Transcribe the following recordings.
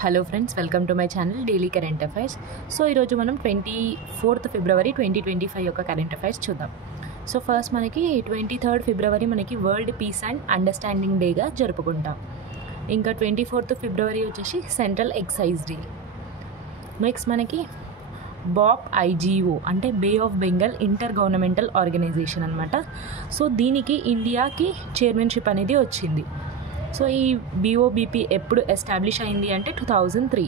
Hello friends, welcome to my channel daily current affairs. So ఈరోజు మనం 24th ఫిబ్రవరి 2025 యొక్క current affairs చూద్దాం. So first మనకి 23rd ఫిబ్రవరి మనకి వరల్డ్ పీస్ అండ్ అండర్స్టాండింగ్ డేగా జరుపుకుంటాం. ఇంకా 24th ఫిబ్రవరి వచ్చేసి సెంట్రల్ ఎక్సైజ్ డే. నెక్స్ట్ మనకి BOPIGO అంటే bay of Bengal intergovernmental organisation అనమాట. సో దీనికి ఇండియాకి చైర్మన్షిప్ అనేది వచ్చింది. సో ఈ BOBP ఎప్పుడు ఎస్టాబ్లిష్ అయింది అంటే 2003.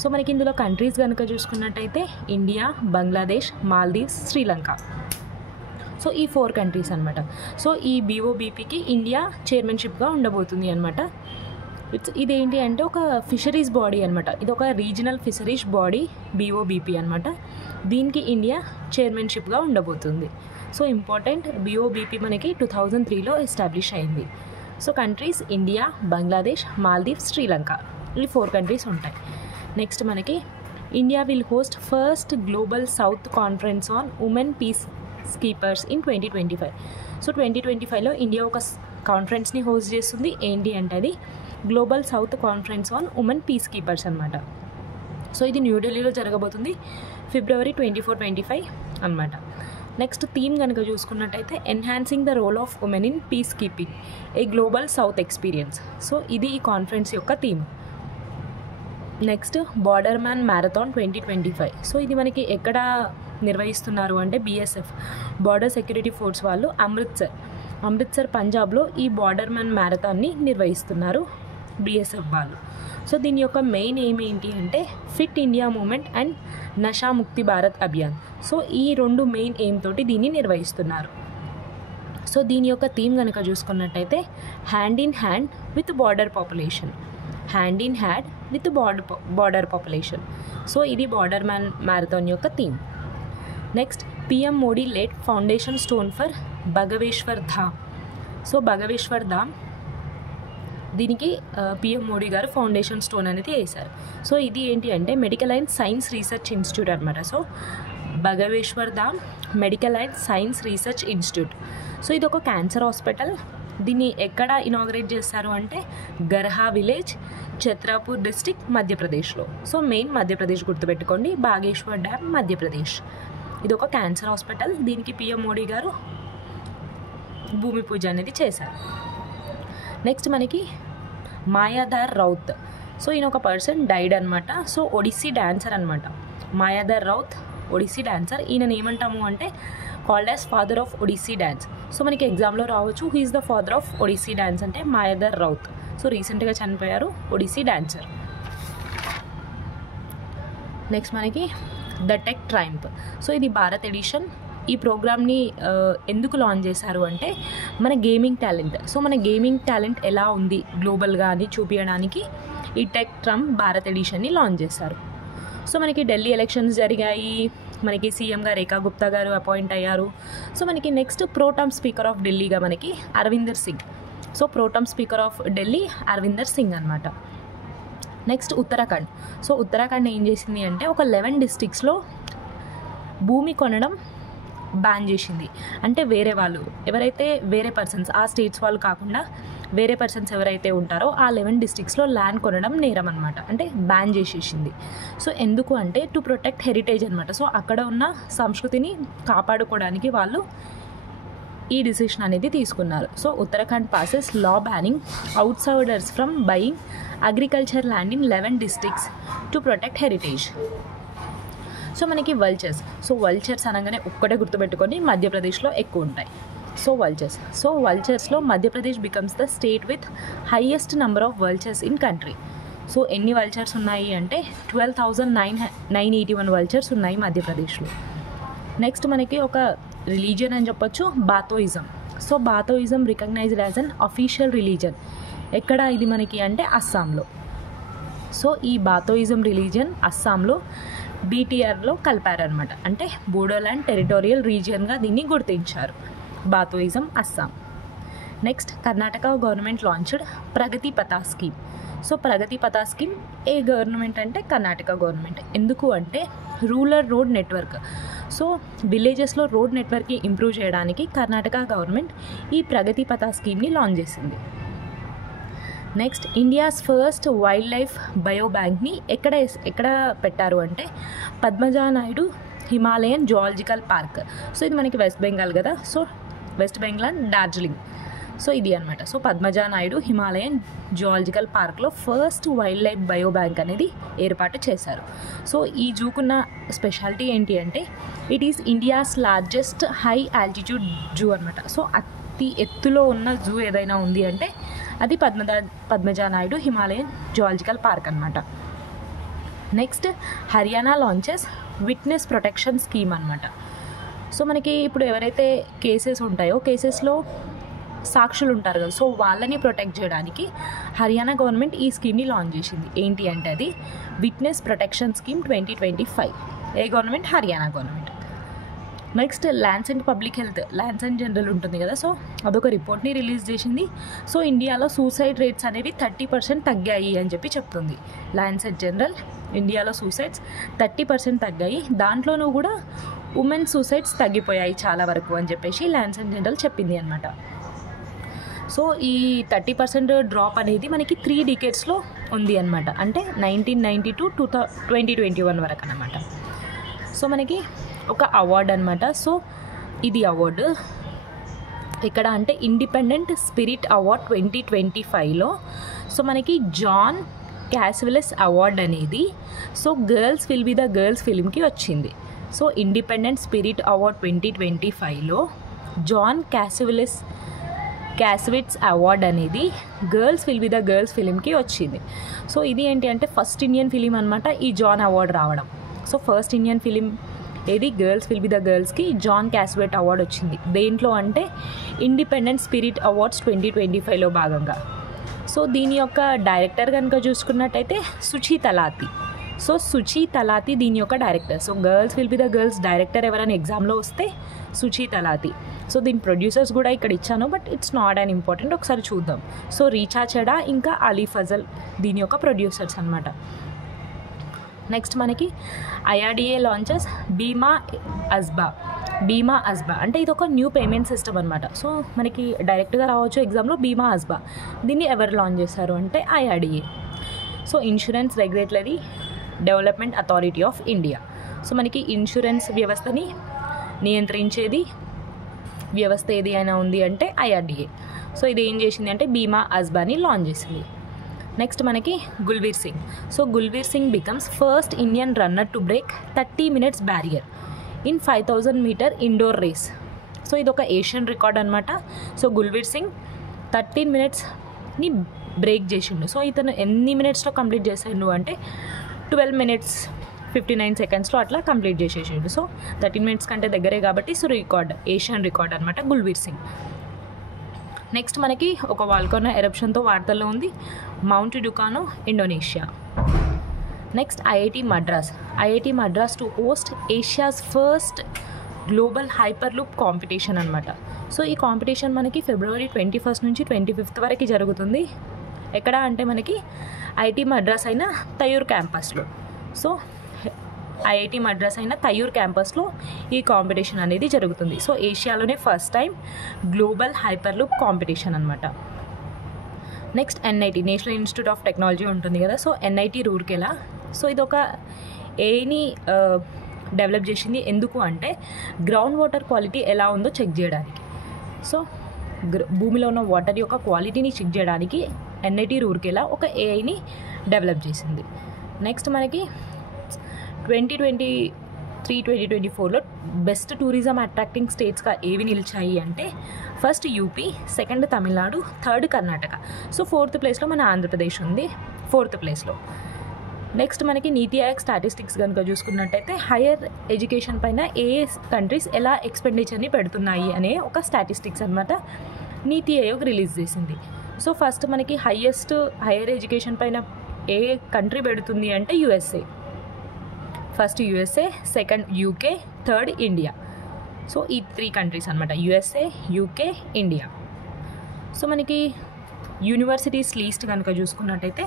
సో మనకి ఇందులో కంట్రీస్ కనుక చూసుకున్నట్టయితే ఇండియా, బంగ్లాదేశ్, మాల్దీవ్స్, శ్రీలంక. సో ఈ 4 కంట్రీస్ అనమాట. సో ఈ BOBPకి ఇండియా చైర్మన్షిప్గా ఉండబోతుంది అనమాట. ఇదేంటి అంటే ఒక ఫిషరీస్ బాడీ అనమాట. ఇది ఒక రీజనల్ ఫిషరీస్ బాడీ BOBP అనమాట. దీనికి ఇండియా చైర్మన్షిప్గా ఉండబోతుంది. సో ఇంపార్టెంట్, BOBP మనకి 2003లో ఎస్టాబ్లిష్ అయింది. So countries India, Bangladesh, Maldives, Sri Lanka, ఈ 4 కంట్రీస్ ఉంటాయి. నెక్స్ట్ మనకి India will host first global south conference on women peacekeepers in 2025. So 2025లో ఇండియా ఒక కాన్ఫరెన్స్ని హోస్ట్ చేస్తుంది. ఏంటి అంటే అది global south conference on women peacekeepers అనమాట. సో ఇది న్యూఢిల్లీలో జరగబోతుంది ఫిబ్రవరి 24-25 అనమాట. నెక్స్ట్ థీమ్ కనుక చూసుకున్నట్టయితే enhancing the role of women in peacekeeping, a global south experience. So ఇది ఈ కాన్ఫరెన్స్ యొక్క theme. Next border man marathon 2025. So ఇది మనకి ఎక్కడ నిర్వహిస్తున్నారు అంటే BSF బార్డర్ సెక్యూరిటీ ఫోర్స్ వాళ్ళు అమృత్సర్ పంజాబ్లో ఈ బార్డర్ మ్యాన్ మ్యారథాన్ని నిర్వహిస్తున్నారు BSF వాళ్ళు. సో దీని యొక్క మెయిన్ ఎయిమ్ ఏంటి అంటే fit India moment and Nasha ముక్తి భారత్ అభియాన్. సో ఈ 2 మెయిన్ ఎయిమ్ తోటి దీన్ని నిర్వహిస్తున్నారు. సో దీని యొక్క థీమ్ కనుక చూసుకున్నట్టయితే hand in hand with border population, hand in hand with border population. So ఇది బార్డర్ మ్యాన్ మ్యారథాన్ యొక్క theme. Next PM Modi laid foundation stone for Bageshwar Dham. So Bageshwar Dham దీనికి PM మోడీ గారు ఫౌండేషన్ స్టోన్ అనేది వేశారు. సో ఇది ఏంటి అంటే medical and science research institute అనమాట. So Bageshwar Dham medical and science research institute. So ఇది ఒక క్యాన్సర్ హాస్పిటల్. దీన్ని ఎక్కడ ఇనాగ్రేట్ చేస్తారు అంటే గర్హా విలేజ్, ఛత్రాపూర్ డిస్టిక్, మధ్యప్రదేశ్లో. సో మెయిన్ మధ్యప్రదేశ్ గుర్తుపెట్టుకోండి, బాగేశ్వర్ డ్యామ్ మధ్యప్రదేశ్. ఇది ఒక క్యాన్సర్ హాస్పిటల్. దీనికి PM మోడీ గారు భూమి పూజ అనేది చేశారు. నెక్స్ట్ మనకి మాయాధర్ రౌత్. సో ఈయన ఒక పర్సన్ డైడ్ అనమాట. సో ఒడిస్సీ డాన్సర్ అనమాట. మాయాధర్ రౌత్ ఒడిస్సీ డాన్సర్. ఈయన ఏమంటాము అంటే called as father of Odissi dance. So మనకి ఎగ్జామ్లో రావచ్చు he is the father of Odissi dance అంటే మాయాధర్ రౌత్. సో రీసెంట్గా చనిపోయారు ఒడిస్సీ డాన్సర్. నెక్స్ట్ మనకి ద టెక్ ట్రయంప్. సో ఇది భారత్ ఎడిషన్. ఈ ప్రోగ్రామ్ని ఎందుకు లాంచ్ చేశారు అంటే మన గేమింగ్ టాలెంట్, సో మన గేమింగ్ టాలెంట్ ఎలా ఉంది గ్లోబల్గా అని చూపించడానికి ఈ టెక్ ట్రంప్ భారత్ ఎడిషన్ని లాంచ్ చేశారు. సో మనకి ఢిల్లీ ఎలక్షన్స్ జరిగాయి. మనకి సీఎంగా రేఖా గుప్తా గారు అపాయింట్ అయ్యారు. సో మనకి నెక్స్ట్ ప్రోటమ్ స్పీకర్ ఆఫ్ ఢిల్లీగా మనకి Arvinder Singh. So pro tem speaker of Delhi Arvinder Singh అనమాట. నెక్స్ట్ ఉత్తరాఖండ్. సో ఉత్తరాఖండ్ ఏం చేసింది అంటే ఒక 11 డిస్ట్రిక్ట్స్లో భూమి కొనడం బ్యాన్ చేసింది. అంటే వేరే వాళ్ళు ఎవరైతే వేరే పర్సన్స్ ఆ స్టేట్స్ వాళ్ళు కాకుండా వేరే పర్సన్స్ ఎవరైతే ఉంటారో ఆ 11 డిస్ట్రిక్ట్స్లో ల్యాండ్ కొనడం నేరం అనమాట. అంటే బ్యాన్ చేసేసింది. సో ఎందుకు అంటే టు ప్రొటెక్ట్ హెరిటేజ్ అనమాట. సో అక్కడ ఉన్న సంస్కృతిని కాపాడుకోవడానికి వాళ్ళు ఈ డిసిషన్ అనేది తీసుకున్నారు. So Uttarakhand passes law banning outsiders from buying agriculture land in 11 districts to protect heritage. So మనకి వల్చర్స్. సో వల్చర్స్ అనగానే ఒక్కటే గుర్తుపెట్టుకొని మధ్యప్రదేశ్లో ఎక్కువ ఉంటాయి. So vultures. సో వల్చర్స్లో Madhya Pradesh becomes the state with highest number of vultures in country. So ఎన్ని vultures ఉన్నాయి అంటే 12,981 వల్చర్స్ ఉన్నాయి మధ్యప్రదేశ్లో. నెక్స్ట్ మనకి ఒక రిలీజియన్ అని చెప్పొచ్చు, Bathouism. So Bathouism recognised as an official religion. ఎక్కడ ఇది మనకి అంటే అస్సాంలో. సో ఈ బాతోయిజం రిలీజియన్ అస్సాంలో BTRలో కలిపారనమాట. అంటే బోడోల్యాండ్ టెరిటోరియల్ రీజియన్గా దీన్ని గుర్తించారు, Bathouism Assam. Next Karnataka government launched Pragati Patha scheme. So Pragati Patha scheme ఏ గవర్నమెంట్ అంటే కర్ణాటక గవర్నమెంట్. ఎందుకు అంటే రూరల్ రోడ్ నెట్వర్క్. సో విలేజెస్లో రోడ్ నెట్వర్క్ని ఇంప్రూవ్ చేయడానికి కర్ణాటక గవర్నమెంట్ ఈ ప్రగతి పథా స్కీమ్ని లాంచ్ చేసింది. Next India's first wildlife bio బ్యాంక్ని ఎక్కడ పెట్టారు అంటే Padmaja Naidu Himalayan zoological park. So ఇది మనకి వెస్ట్ బెంగాల్ కదా, సో వెస్ట్ బెంగాల్ డార్జిలింగ్. సో ఇది అనమాట. సో పద్మజా నాయుడు హిమాలయన్ జువాలజికల్ పార్క్లో first wildlife bio bank అనేది ఏర్పాటు చేశారు. సో ఈ జూకున్న స్పెషాలిటీ ఏంటి అంటే it is India's largest high altitude zoo అనమాట. సో అతి ఎత్తులో ఉన్న జూ ఏదైనా ఉంది అంటే అది పద్మజా నాయుడు హిమాలయన్ జువాలజికల్ పార్క్ అనమాట. Next Haryana launches witness protection scheme అనమాట. సో మనకి ఇప్పుడు ఎవరైతే కేసెస్ ఉంటాయో కేసెస్లో సాక్షులు ఉంటారు కదా, సో వాళ్ళని ప్రొటెక్ట్ చేయడానికి హర్యానా గవర్నమెంట్ ఈ స్కీమ్ని లాంచ్ చేసింది. ఏంటి అంటే అది విట్నెస్ ప్రొటెక్షన్ స్కీమ్ 2025. ఏ government? Haryana government. Next Lancet public health, Lancet journal ఉంటుంది కదా, సో అదొక రిపోర్ట్ని రిలీజ్ చేసింది. సో ఇండియాలో సూసైడ్ రేట్స్ అనేవి 30% తగ్గాయి అని చెప్పి చెప్తుంది. ల్యాన్సెట్ జనరల్ ఇండియాలో సూసైడ్స్ 30% తగ్గాయి, దాంట్లోనూ కూడా ఉమెన్ సూసైడ్స్ తగ్గిపోయాయి చాలా వరకు అని చెప్పేసి ల్యాన్సెట్ జనరల్ చెప్పింది అనమాట. సో ఈ 30% డ్రాప్ అనేది మనకి 3 డికేడ్స్లో ఉంది అనమాట, అంటే 1990 to 2021 వరకు అనమాట. సో మనకి ఒక అవార్డు అనమాట. సో ఇది అవార్డు ఇక్కడ అంటే ఇండిపెండెంట్ స్పిరిట్ అవార్డ్ 2025లో సో మనకి జాన్ క్యాస్వెలస్ అవార్డ్ అనేది so girls will be the girls ఫిల్మ్కి వచ్చింది. సో ఇండిపెండెంట్ స్పిరిట్ అవార్డ్ 2025లో జాన్ క్యాస్విట్స్ అవార్డ్ అనేది girls will be the girls ఫిలింకి వచ్చింది. సో ఇది ఏంటి అంటే ఫస్ట్ ఇండియన్ ఫిలిం అనమాట ఈ జాన్ అవార్డ్ రావడం. సో ఫస్ట్ ఇండియన్ ఫిలిం ఏది గర్ల్స్ విల్ బి ద గర్ల్స్కి జాన్ క్యాస్విట్ అవార్డ్ వచ్చింది. దేంట్లో అంటే ఇండిపెండెంట్ స్పిరిట్ అవార్డ్స్ 2025లో భాగంగా. సో దీని యొక్క డైరెక్టర్ కనుక చూసుకున్నట్టయితే సుచి తలాతి. సో సుచి తలాతి దీని యొక్క director. So girls will be the girls director ఎవరైనా ఎగ్జామ్లో వస్తే సుచి తలాతి. సో దీని ప్రొడ్యూసర్స్ కూడా ఇక్కడ ఇచ్చాను, but it's not and important, ఒకసారి చూద్దాం. సో రీచా చెడా ఇంకా అలీ ఫజల్ దీని యొక్క ప్రొడ్యూసర్స్ అనమాట. నెక్స్ట్ మనకి ఐఆర్డిఏ లాంచెస్ బీమా అస్బా అంటే ఇది ఒక న్యూ పేమెంట్ సిస్టమ్ అనమాట. సో మనకి డైరెక్ట్గా రావచ్చు ఎగ్జామ్లో బీమా అస్బా. దీన్ని ఎవరు లాంచ్ చేశారు అంటే IRDA. So insurance regulatory development authority of India. So మనకి ఇన్సూరెన్స్ వ్యవస్థని నియంత్రించేది వ్యవస్థ ఏది అయినా ఉంది అంటే ఐఆర్డిఏ. సో ఇది ఏం చేసింది అంటే బీమా అస్బాని లాంచ్ చేసింది. నెక్స్ట్ మనకి Gulveer Singh. So Gulveer Singh becomes first Indian runner to break 30 minutes barrier in 5000 meter indoor race. So ఇది ఒక ఏషియన్ రికార్డ్ అనమాట. సో గుల్వీర్ సింగ్ 13 minutesని బ్రేక్ చేసిండు. సో ఇతను ఎన్ని మినిట్స్లో కంప్లీట్ చేసిండు అంటే 12 minutes 59 secondsలో అట్లా కంప్లీట్ చేసేసిండు. సో 13 minutes కంటే దగ్గరే కాబట్టి సో ఏషియన్ రికార్డ్ అనమాట గుల్వీర్ సింగ్. నెక్స్ట్ మనకి ఒక వాల్కనో ఎరప్షన్తో వార్తల్లో ఉంది, mount Dukono Indonesia. Next IIT Madras to host Asia's first global hyperloop competition అనమాట. సో ఈ కాంపిటీషన్ మనకి February 21st నుంచి 25th వరకు జరుగుతుంది. ఎక్కడ అంటే మనకి ఐఐటి మద్రాస్ అయిన తయూర్ క్యాంపస్లో. సో ఐఐటి మద్రాస్ అయిన తయూర్ క్యాంపస్లో ఈ కాంపిటీషన్ అనేది జరుగుతుంది. సో ఏషియాలోనే first time global hyperloop competition అనమాట. Next NIT national institute of technology ఉంటుంది కదా, సో ఎన్ఐటి రూర్కెలా. సో ఇది ఒక ఏని డెవలప్ చేసింది. ఎందుకు అంటే గ్రౌండ్ వాటర్ క్వాలిటీ ఎలా ఉందో చెక్ చేయడానికి. సో భూమిలో ఉన్న వాటర్ యొక్క క్వాలిటీని చెక్ చేయడానికి ఎన్ఐటి రూర్కెలా ఒక ఏఐని డెవలప్ చేసింది. నెక్స్ట్ మనకి 2023-2024లో బెస్ట్ టూరిజం అట్రాక్టింగ్ స్టేట్స్గా ఏవి నిలిచాయి అంటే first UP, second Tamil Nadu, third Karnataka. So 4th ప్లేస్లో మన ఆంధ్రప్రదేశ్ ఉంది 4th ప్లేస్లో. నెక్స్ట్ మనకి నీతి ఆయోగ్ స్టాటిస్టిక్స్ కనుక చూసుకున్నట్టయితే హైయర్ ఎడ్యుకేషన్ పైన ఏ కంట్రీస్ ఎలా ఎక్స్పెండిచర్ని పెడుతున్నాయి అనే ఒక స్టాటిస్టిక్స్ అనమాట నీతి ఆయోగ్ రిలీజ్ చేసింది. సో ఫస్ట్ మనకి హైయర్ ఎడ్యుకేషన్ పైన ఏ కంట్రీ పెడుతుంది అంటే USA. First USA, second UK, third India. So ఈ 3 కంట్రీస్ అనమాట, యుఎస్ఏ, యూకే, ఇండియా. సో మనకి యూనివర్సిటీస్ లీస్ట్ కనుక చూసుకున్నట్టయితే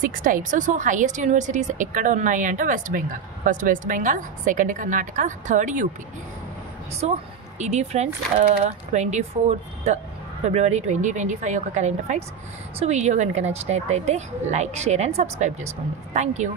6 types. సో హైయెస్ట్ యూనివర్సిటీస్ ఎక్కడ ఉన్నాయి అంటే west Bengal. First west Bengal, second Karnataka, third UP. So ఇది ఫ్రెండ్స్ 24th ఫిబ్రవరి 2025 యొక్క కరెంట్ అఫైర్స్. సో వీడియో కనుక నచ్చినట్లయితే లైక్, షేర్ అండ్ సబ్స్క్రైబ్ చేసుకోండి. Thank you.